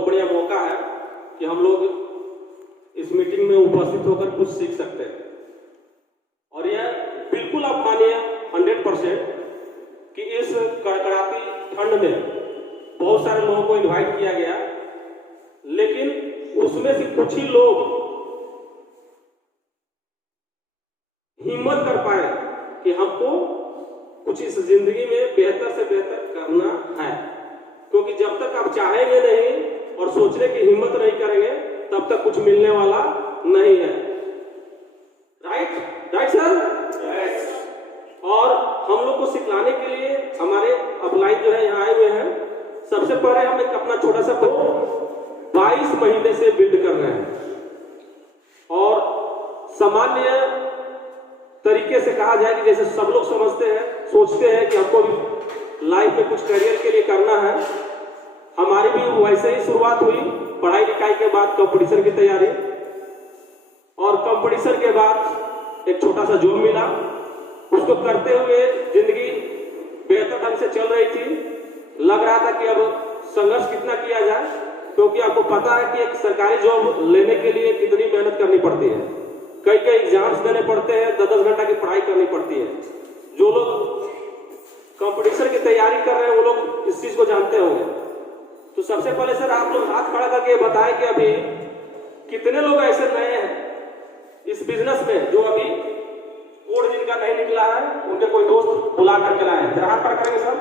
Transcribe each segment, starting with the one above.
बहुत बढ़िया मौका है कि हम लोग इस मीटिंग में उपस्थित होकर कुछ सीख सकते हैं। और यह बिल्कुल आप मानिए 100% कि इस कड़कड़ाती ठंड में बहुत सारे लोगों को इनवाइट किया गया, लेकिन उसमें से कुछ ही लोग हिम्मत कर पाए कि हमको कुछ इस जिंदगी में बेहतर से बेहतर करना है। क्योंकि जब तक आप चाहेंगे नहीं और सोचने की हिम्मत नहीं करेंगे तब तक कुछ मिलने वाला नहीं है। Right sir? यस। और हम लोग को सिखलाने के लिए हमारे अपलाइन जो है यहाँ आए हुए हैं। सबसे पहले हम एक अपना छोटा सा 22 महीने से बिल्ड कर रहे हैं। और सामान्य तरीके से कहा जाए कि जैसे सब लोग समझते हैं, सोचते हैं कि हमको भी लाइफ में कुछ करियर के लिए करना है। हमारी भी वैसे ही शुरुआत हुई, पढ़ाई लिखाई के बाद कंपटीशन की तैयारी, और कंपटीशन के बाद एक छोटा सा जॉब मिला। उसको करते हुए जिंदगी बेहतर ढंग से चल रही थी। लग रहा था कि अब संघर्ष कितना किया जाए, क्योंकि आपको पता है कि एक सरकारी जॉब लेने के लिए कितनी मेहनत करनी पड़ती है। कई एग्जाम्स देने पड़ते हैं, 10-10 घंटा की पढ़ाई करनी पड़ती है। जो लोग कंपटीशन की तैयारी कर रहे हैं वो लोग इस चीज को जानते होंगे। तो सबसे पहले सर आप लोग हाथ खड़ा करके बताएं कि अभी कितने लोग ऐसे नए हैं इस बिजनेस में जो अभी कोड जिनका नहीं निकला है, उनके कोई दोस्त बुला करके लाए। जरा हाथ खड़ा करेंगे सर,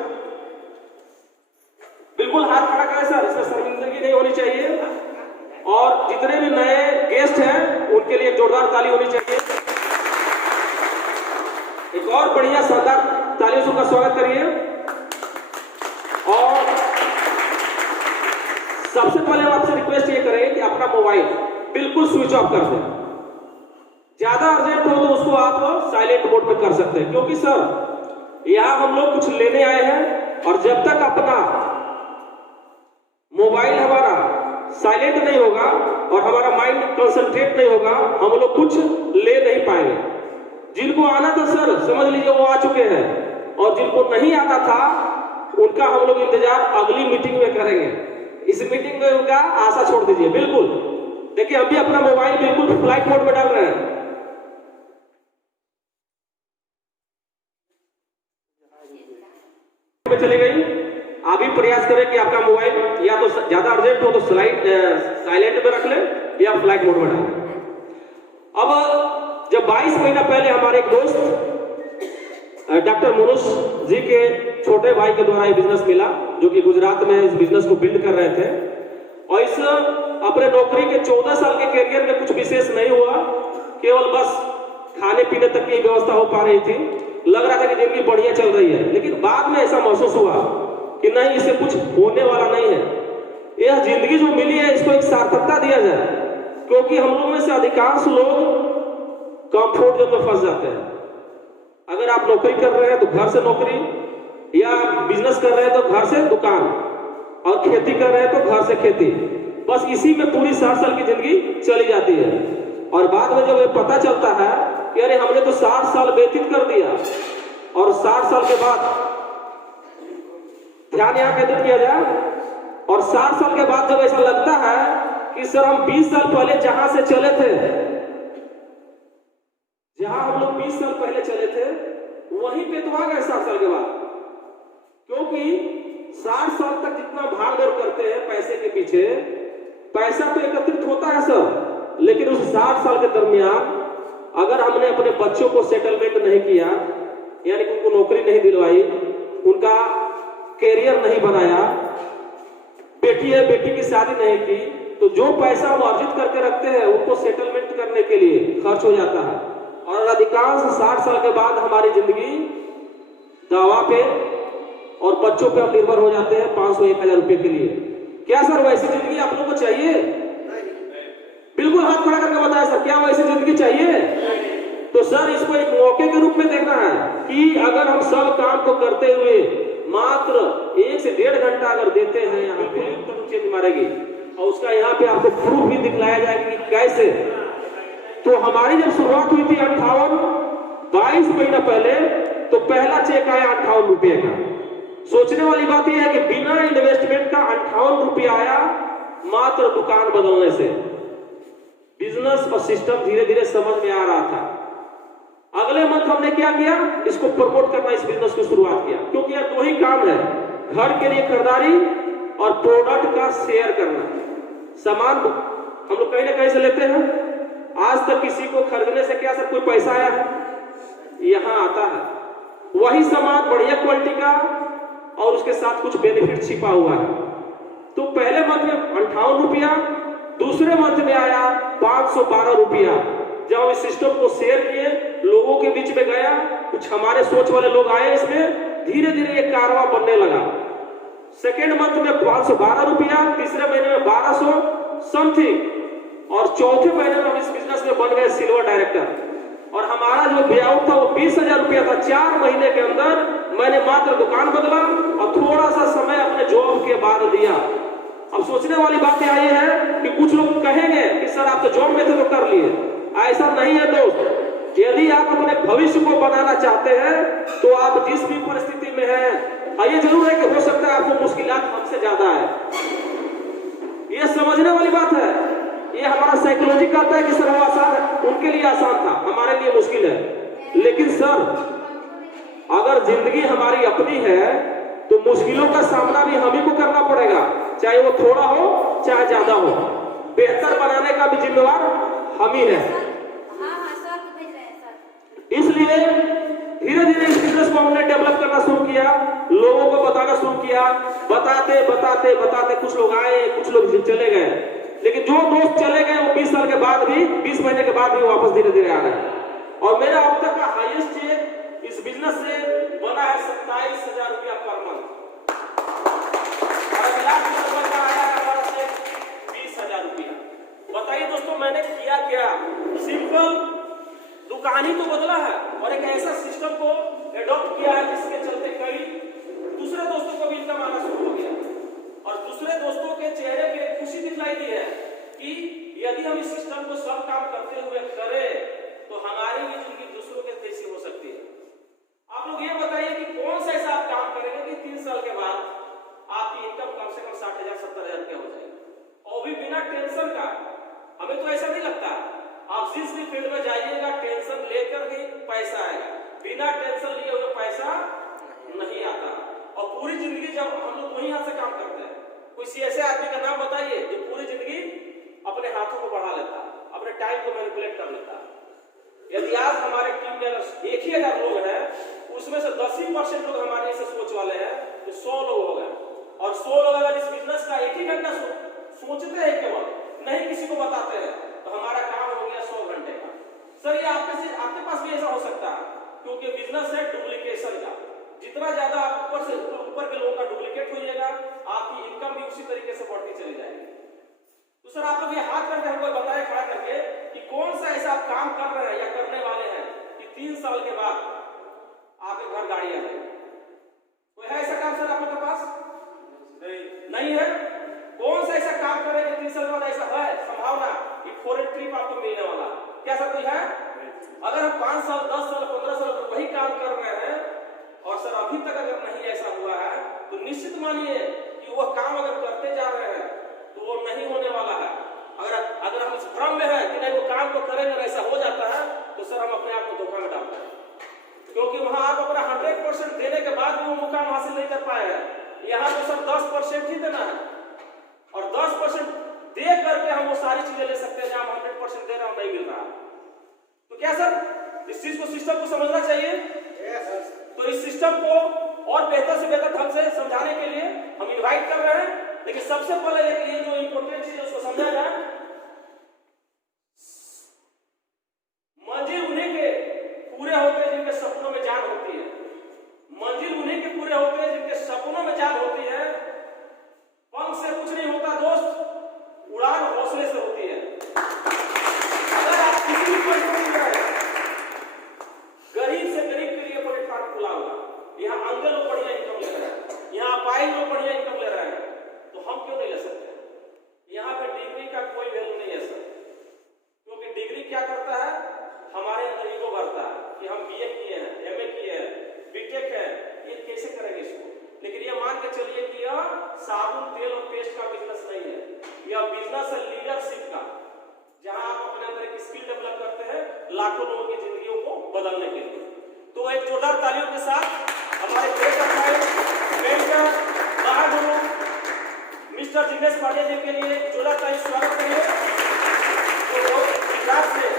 बिल्कुल हाथ खड़ा करें सर, इसमें शर्मिंदगी नहीं होनी चाहिए। और जितने भी नए गेस्ट हैं उनके लिए एक जोरदार ताली होनी चाहिए। एक और बढ़िया शानदार तालियों से उनका स्वागत करिए। और सबसे पहले हम आपसे रिक्वेस्ट ये करेंगे कि अपना मोबाइल बिल्कुल स्विच ऑफ कर दें। ज्यादा अर्जेंट हो तो उसको आप साइलेंट मोड पे कर सकते हैं, क्योंकि सर यहां हम लोग कुछ लेने आए हैं और जब तक अपना मोबाइल हमारा साइलेंट नहीं होगा और हमारा माइंड कंसंट्रेट नहीं होगा, हम लोग कुछ ले नहीं पाएंगे। जिनको आना था सर समझ लीजिए वो आ चुके हैं, और जिनको नहीं आना था उनका हम लोग इंतजार अगली मीटिंग में करेंगे। इस मीटिंग में उनका आशा छोड़ दीजिए। बिल्कुल देखिए, हम भी अपना मोबाइल बिल्कुल फ्लाइट मोड में डाल रहे हैं। चली गई, आप भी प्रयास करें कि आपका मोबाइल या तो ज्यादा अर्जेंट हो तो साइलेंट में रख लें या फ्लाइट मोड में डालें। अब जब 22 महीना पहले हमारे एक दोस्त डॉक्टर मनोज जी के छोटे भाई के द्वारा ये बिजनेस मिला, जो कि गुजरात में इस बिजनेस को बिल्ड कर रहे थे, और इस अपने नौकरी के 14 साल के कैरियर में कुछ विशेष नहीं हुआ, केवल बस खाने पीने तक की व्यवस्था हो पा रही थी। लग रहा था कि जिंदगी बढ़िया चल रही है, लेकिन बाद में ऐसा महसूस हुआ कि नहीं, इससे कुछ होने वाला नहीं है। यह जिंदगी जो मिली है इसको एक सार्थकता दिया जाए, क्योंकि हम लोग में से अधिकांश लोग कंफर्ट जोन में फंस जाते हैं। अगर आप नौकरी कर रहे हैं तो घर से नौकरी, या बिजनेस कर रहे हैं तो घर से दुकान, और खेती कर रहे हैं तो घर से खेती, बस इसी में पूरी 60 साल की जिंदगी चली जाती है। और बाद में जब ये पता चलता है कि अरे हमने तो 60 साल व्यतीत कर दिया, और 60 साल के बाद ध्यान यहाँ केंद्रित किया जाए, और 60 साल के बाद जब ऐसा लगता है कि सर हम 20 साल पहले जहां से चले थे, जहां हम लोग 20 साल पहले चले थे वहीं पे तो आ गए 60 साल के बाद। क्योंकि 60 साल तक जितना भाग दौड़ करते हैं पैसे के पीछे, पैसा तो एकत्रित होता है सर, लेकिन उस 60 साल के दरमियान अगर हमने अपने बच्चों को सेटलमेंट नहीं किया, यानी कि उनको नौकरी नहीं दिलवाई, उनका कैरियर नहीं बनाया, बेटी है बेटी की शादी नहीं की, तो जो पैसा हम अर्जित करके रखते हैं उनको सेटलमेंट करने के लिए खर्च हो जाता है। और अधिकांश 60 साल के बाद हमारी जिंदगी दवा पे और बच्चों पे निर्भर हो जाते हैं 500-1000 रुपए के लिए। क्या सर वैसी जिंदगी आप लोगों को चाहिए? बिल्कुल हाथ खड़ा करके बताया सर, क्या वैसी जिंदगी चाहिए? तो सर इसको एक मौके के रूप में देखना है कि अगर हम सब काम को करते हुए मात्र 1 से 1.5 घंटा अगर देते हैं, यहाँ पे चेंज मारेगी, और उसका यहाँ पे आपको प्रूफ भी दिखलाया जाएगा कि कैसे। तो हमारी जब शुरुआत हुई थी 22 महीना पहले, तो पहला चेक आया 58 रुपये का। सोचने वाली बात यह है कि बिना इन्वेस्टमेंट का 58 रुपया आया, मात्र दुकान बदलने से। बिजनेस और सिस्टम धीरे धीरे समझ में आ रहा था। अगले मंथ हमने क्या किया, इसको प्रमोट करना, इस बिजनेस को शुरुआत किया, क्योंकि यह दो ही काम है, घर के लिए खरीदारी और प्रोडक्ट का शेयर करना। सामान हम लोग कहीं ना कहीं से लेते हैं, आज तक किसी को खरीदने से क्या सर कोई पैसा आया है? यहां आता है वही सामान बढ़िया क्वालिटी का और उसके साथ कुछ बेनिफिट छिपा हुआ है। तो पहले मंथ में 58 रुपया, दूसरे मंथ में आया 512 रुपया। जब हम इस सिस्टम को शेयर किए, लोगों के बीच में गया, कुछ हमारे सोच वाले लोग आए, इसमें धीरे धीरे ये कारवा बनने लगा। सेकेंड मंथ में 512 रुपया, तीसरे महीने में 1200 समथिंग, और चौथे महीने में हम इस बिजनेस में बन गए सिल्वर डायरेक्टर। और हमारा जो ब्याउट था वो 20,000 रुपया था। 4 महीने के अंदर मैंने मात्र दुकान बदला और थोड़ा सा समय अपने जॉब के बाद दिया। अब सोचने वाली बात यह है कि कुछ लोग कहेंगे कि सर आप तो जॉब में थे तो कर लिए। ऐसा नहीं है दोस्त। यदि आप अपने भविष्य को बनाना चाहते हैं तो आप जिस भी परिस्थिति में हैं, ये जरूर है कि हो सकता है आपको मुश्किलात हमसे ज्यादा है, ये समझने वाली बात है। ये हमारा साइकोलॉजी कहता है कि सर वो आसान है, उनके लिए आसान था, हमारे लिए मुश्किल है। लेकिन सर अगर जिंदगी हमारी अपनी है तो मुश्किलों का सामना भी हम ही को करना पड़ेगा, चाहे वो थोड़ा हो चाहे ज्यादा हो। बेहतर बनाने का भी जिम्मेवार हम ही है। इसलिए धीरे धीरे इस बिजनेस को हमने डेवलप करना शुरू किया, लोगों को बताना शुरू किया। बताते बताते बताते कुछ लोग आए, कुछ लोग चले गए, लेकिन जो दोस्त चले गए वो 20 साल के बाद भी, 20 महीने के बाद भी वापस धीरे धीरे आ रहे हैं। और मेरा अब तक का हाईएस्ट चेक इस बिजनेस से बना है 27,000 रुपया पर मंथ। और लास्ट नंबर का आया है हमारा चेक 20,000 रुपया। बताइए दोस्तों मैंने किया क्या? सिंपल दुकान ही तो बदला है और एक ऐसा सिस्टम को एडॉप्ट किया है जिसके चलते कई दूसरे दोस्तों को भी इनकम आना शुरू हो गया और दूसरे दोस्तों के चेहरे पे खुशी दिखलाई दी है कि यदि हम इस सिस्टम को सब काम करते हुए करें तो हमारी भी जिंदगी दूसरों के जैसी हो सकती है। आप लोग ये बताइए कि कौन सा ऐसा आप काम करेंगे कि 3 साल के बाद आपकी इनकम कम से कम 60,000 70,000 रुपया हो जाएगी, और भी बिना टेंशन का। हमें तो ऐसा नहीं लगता, आप जिस भी फील्ड में जाइएगा टेंशन लेकर ही पैसा आएगा, बिना टेंशन लिए हुए पैसा नहीं आता। और पूरी जिंदगी जब हम लोग वही हाथ से काम करते हैं, कोई ऐसे आदमी का नाम बताइए जो पूरी जिंदगी अपने हाथों को बढ़ा लेता, अपने टाइम को मैनिपुलेट कर लेता। यदि आज हमारे टीम में अगर 1,000 लोग हैं, उसमें से 10% लोग हमारे ऐसे सोच वाले हैं, तो 100 लोग हो गए। और 100 लोग अगर इस बिजनेस का 1 ही घंटा सोचते हैं, केवल नहीं किसी को बताते हैं, तो हमारा काम हो गया 100 घंटे का। सर ये आपके पास भी ऐसा हो सकता है, क्योंकि बिजनेस है डुप्लीकेशन का। जितना ज्यादा आप ऊपर के लोगों का डुप्लीकेट होइएगा, आपकी इनकम भी उसी तरीके से बढ़ती चली जाएगी। तो सर आप लोग ये हाथ करके हमको बताए खड़ा करके कि कौन सा ऐसा आप काम कर रहे हैं या करने वाले हैं कि 3 साल के बाद आपके घर गाड़ी आ जाएगी। कोई है ऐसा काम सर आप लोग के पास? नहीं है। कौन सा ऐसा काम करेंगे 3 साल बाद ऐसा है संभावना कि फॉरेन ट्रिप आपको मिलने वाला? क्या सर कोई है? अगर हम 5 साल 10 साल 15 साल वही काम कर रहे हैं और सर अभी तक अगर नहीं ऐसा हुआ है, तो निश्चित मानिए कि वह काम अगर करते जा रहे हैं तो वो नहीं होने वाला है। अगर हम इस भ्रम में है कि नहीं वो काम को करेंगे और ऐसा हो जाता है, तो सर हम अपने आप को धोखा में डालते हैं, क्योंकि वहां आप अपना 100% देने के बाद भी वो मुकाम हासिल नहीं कर पाए हैं। यहाँ तो सर 10% ही देना है, और 10% दे करके हम वो सारी चीजें ले सकते हैं जहां हम 100% दे रहे हैं नहीं मिल रहा। तो क्या सर इस चीज को, सिस्टम को समझना चाहिए। तो इस सिस्टम को और बेहतर से बेहतर ढंग से समझाने के लिए हम इनवाइट कर रहे हैं, लेकिन सबसे पहले ये जो इंपॉर्टेंट चीज है उसको समझा जाए। मंजिल उन्हीं के पूरे होते हैं जिनके सपनों में जान होती है। मंजिल उन्हीं के पूरे होते हैं जिनके सपनों में जान होती है। पंख से कुछ नहीं होता दोस्त, उड़ान हौसले से होती है। अगर आप किसी भी परिस्थिति में हैं, गरीब से गरीब के लिए प्लेटफॉर्म खुला होगा। यहाँ अंधे लोग बढ़िया इनकम ले रहे हैं, यहाँ अपाहिज लोग बढ़िया इनकम ले रहे हैं, तो हम क्यों नहीं ले सकते? यहाँ पे डिग्री का कोई वैल्यू नहीं है सर, क्योंकि डिग्री क्या करता है, हमारे अंदर ईगो भरता है कि हम बीए किए हैं, एमए किए हैं, बीटेक है, ये कैसे करेंगे इसको। लेकिन ये मान के चलिए कि यह साबुन तेल और पेस्ट का बिजनेस नहीं है, यह बिजनेस है लीडरशिप का, जहां आप अपने अंदर एक स्किल डेवलप करते हैं लाखों लोगों की जिंदगियों को बदलने के लिए। तो एक जोरदार तालियों के साथ हमारे महागुरु मिस्टर जिग्नेश पांडे जी के लिए जोरदार ताली स्वागत करिए। तो गुजरात से